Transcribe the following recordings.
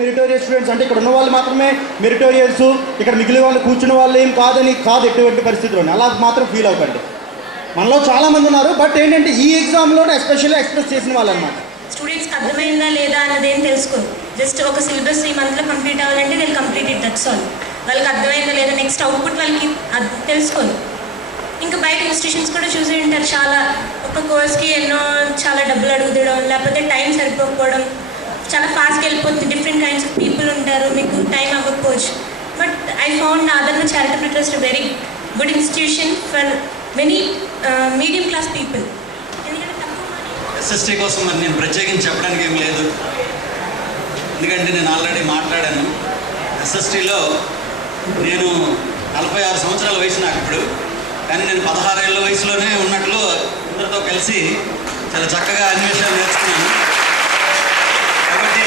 Meritorious students, అంటే ఇక్కడ ఉన్న వాళ్ళు మాత్రమే మెరిటోరియస్, ఇక్కడ మిగిలిన వాళ్ళు కూర్చున్న వాళ్ళు ఏం కాదని కాదు, ఎటువంటి పరిస్థితుల్లోనే అలా మాత్రం ఫీల్ అవ్వకండి. మనలో చాలామంది ఉన్నారు, బట్ ఏంటంటే ఈ ఎగ్జామ్లోనే ఎస్పెషల్లీ ఎక్స్ప్రెస్ చేసిన వాళ్ళు అనమాట. స్టూడెంట్స్కి అర్థమైందా లేదా అన్నది ఏం తెలుసుకోరు. జస్ట్ ఒక సిలబస్ ఈ మంత్లో కంప్లీట్ అవ్వాలంటే నేను కంప్లీట్ ఇట్, దట్స్ ఆల్. వాళ్ళకి అర్థమైందా లేదా నెక్స్ట్ అవుట్పుట్ వాళ్ళకి తెలుసుకోరు. ఇంకా బయట ఇన్స్టిట్యూషన్స్ కూడా చూసి ఉంటారు, చాలా ఒక కోర్స్కి చాలా డబ్బులు అడుగుతడం, లేకపోతే టైం సరిపోకపోవడం, చాలా ఫాస్ట్గా వెళ్ళిపోతుంది, డిఫరెంట్ కైండ్స్ ఆఫ్ పీపుల్ ఉంటారు, మీకు టైం అవ్వకపోవచ్చు. బట్ ఐ ఫౌండ్ ఆదరణ charitable trust very good institution for many medium class people. SST కోసం మరి నేను ప్రత్యేకించి చెప్పడానికి ఏం లేదు, ఎందుకంటే నేను ఆల్రెడీ మాట్లాడాను. ఎస్ఎస్టీలో నేను 46 సంవత్సరాల వయసు నాకు ఇప్పుడు, కానీ నేను 16 ఏళ్ళ వయసులోనే ఉన్నట్లు అందరితో కలిసి చాలా చక్కగా అన్ని విషయాలు నేర్చుకున్నాను. కాబట్టి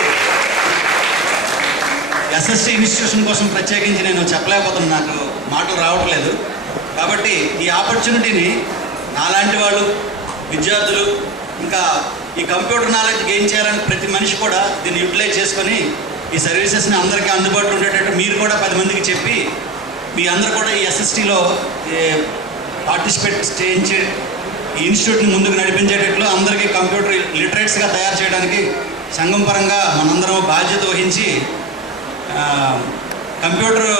ఎస్ఎస్టీ ఇన్స్టిట్యూషన్ కోసం ప్రత్యేకించి నేను చెప్పలేకపోతున్నాను, నాకు మాటలు రావట్లేదు. కాబట్టి ఈ ఆపర్చునిటీని నాలాంటి వాళ్ళు, విద్యార్థులు, ఇంకా ఈ కంప్యూటర్ నాలెడ్జ్ గెయిన్ చేయాలని ప్రతి మనిషి కూడా దీన్ని యూటిలైజ్ చేసుకొని ఈ సర్వీసెస్ని అందరికీ అందుబాటులో ఉండేటట్టు మీరు కూడా 10 మందికి చెప్పి మీ అందరూ కూడా ఈ ఎస్ఎస్టీలో పార్టిసిపేట్ చేయించి ఈ ఇన్స్టిట్యూట్ని ముందుకు నడిపించేటట్లు అందరికీ కంప్యూటర్ లిటరేట్స్గా తయారు చేయడానికి సంఘం పరంగా మనందరం బాధ్యత వహించి కంప్యూటర్